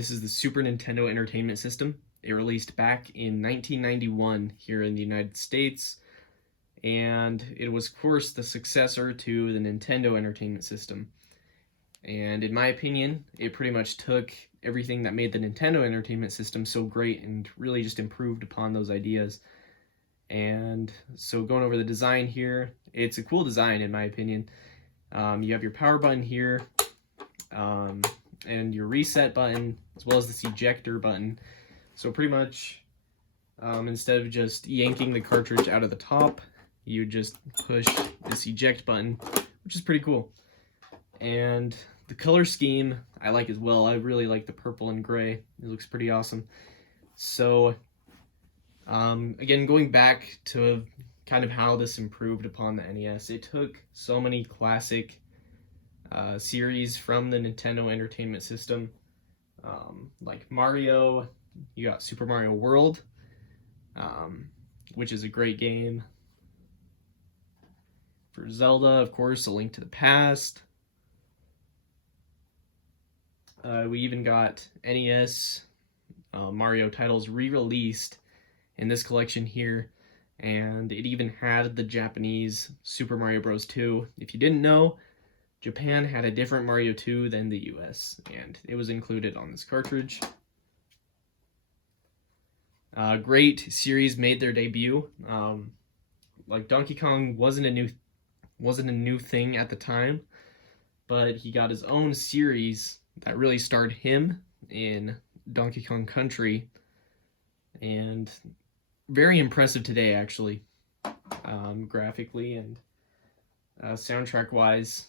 This is the Super Nintendo Entertainment System. It released back in 1991 here in the United States, and it was, of course, the successor to the Nintendo Entertainment System. And in my opinion, it pretty much took everything that made the Nintendo Entertainment System so great and really just improved upon those ideas. And so going over the design here, it's a cool design in my opinion. You have your power button here, and your reset button, as well as this ejector button. So pretty much, instead of just yanking the cartridge out of the top, you just push this eject button, which is pretty cool. And the color scheme I like as well. I really like the purple and gray. It looks pretty awesome. So again, going back to kind of how this improved upon the NES, it took so many classic series from the Nintendo Entertainment System, like Mario. You got Super Mario World, which is a great game. For Zelda, of course, A Link to the Past. We even got NES Mario titles re-released in this collection here, and it even had the Japanese Super Mario Bros. 2. If you didn't know, Japan had a different Mario 2 than the US, and it was included on this cartridge. Great series made their debut. Like Donkey Kong wasn't a new thing at the time, but he got his own series that really starred him in Donkey Kong Country, and very impressive today, actually, graphically and soundtrack-wise.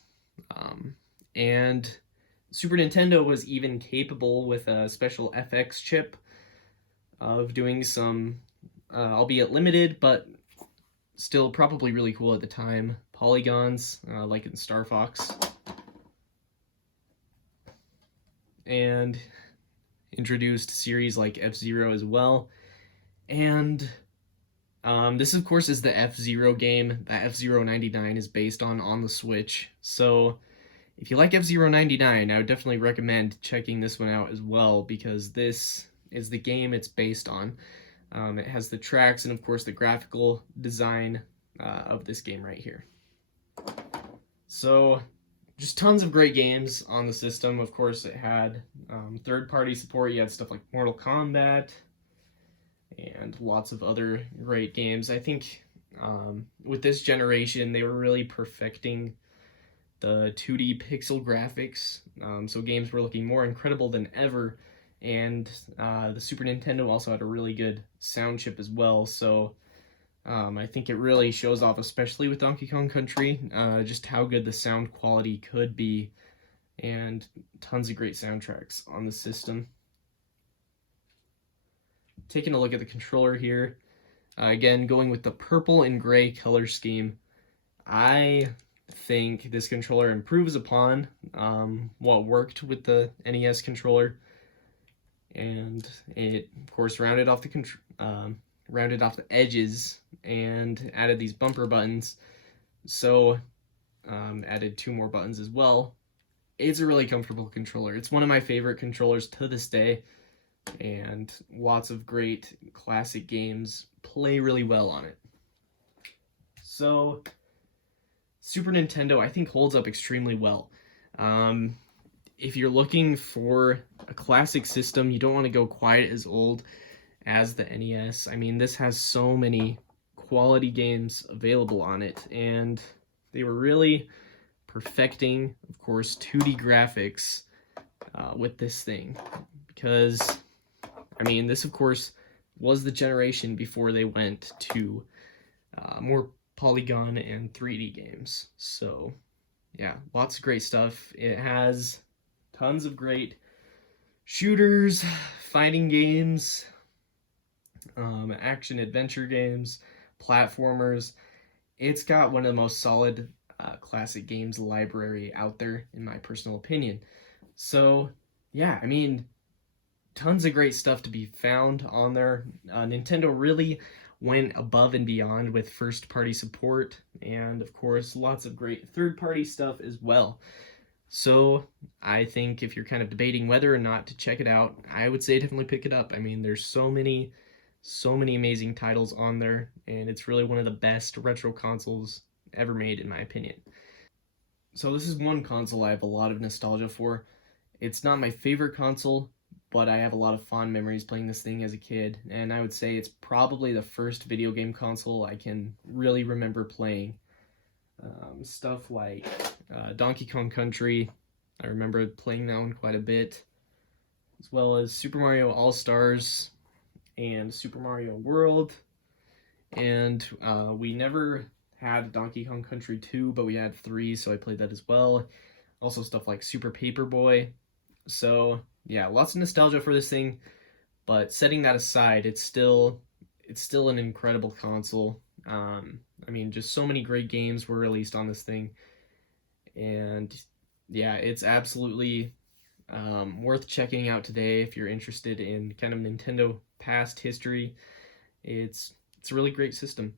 And Super Nintendo was even capable with a special FX chip of doing some, albeit limited, but still probably really cool at the time, polygons, like in Star Fox. And introduced series like F-Zero as well. And this, of course, is the F-Zero game that F-Zero 99 is based on the Switch. So if you like F-Zero 99, I would definitely recommend checking this one out as well, because this is the game it's based on. It has the tracks and, of course, the graphical design of this game right here. So just tons of great games on the system. Of course, it had third-party support. You had stuff like Mortal Kombat and lots of other great games. I think with this generation, they were really perfecting the 2D pixel graphics. So games were looking more incredible than ever. And the Super Nintendo also had a really good sound chip as well. So I think it really shows off, especially with Donkey Kong Country, just how good the sound quality could be, and tons of great soundtracks on the system. Taking a look at the controller here, again, going with the purple and gray color scheme, I think this controller improves upon what worked with the NES controller, and it, of course, rounded off the edges and added these bumper buttons. So added 2 more buttons as well. It's a really comfortable controller. It's one of my favorite controllers to this day, and lots of great classic games play really well on it. So Super Nintendo, I think, holds up extremely well. If you're looking for a classic system, you don't want to go quite as old as the NES. I mean, this has so many quality games available on it, and they were really perfecting, of course, 2D graphics with this thing, because, I mean, this, of course, was the generation before they went to more polygon and 3D games. So, yeah, lots of great stuff. It has tons of great shooters, fighting games, action-adventure games, platformers. It's got one of the most solid classic games library out there, in my personal opinion. So, yeah, I mean, tons of great stuff to be found on there. Nintendo really went above and beyond with first-party support, and, of course, lots of great third-party stuff as well. So I think if you're kind of debating whether or not to check it out, I would say definitely pick it up. I mean, there's so many amazing titles on there, and it's really one of the best retro consoles ever made, in my opinion. So this is one console I have a lot of nostalgia for. It's not my favorite console, but I have a lot of fond memories playing this thing as a kid, and I would say it's probably the first video game console I can really remember playing. Stuff like Donkey Kong Country, I remember playing that one quite a bit, as well as Super Mario All Stars and Super Mario World. And we never had Donkey Kong Country 2, but we had 3, so I played that as well. Also, stuff like Super Paperboy. So, yeah, lots of nostalgia for this thing, but setting that aside, it's still an incredible console. I mean, just so many great games were released on this thing, and yeah, it's absolutely worth checking out today if you're interested in kind of Nintendo past history. It's a really great system.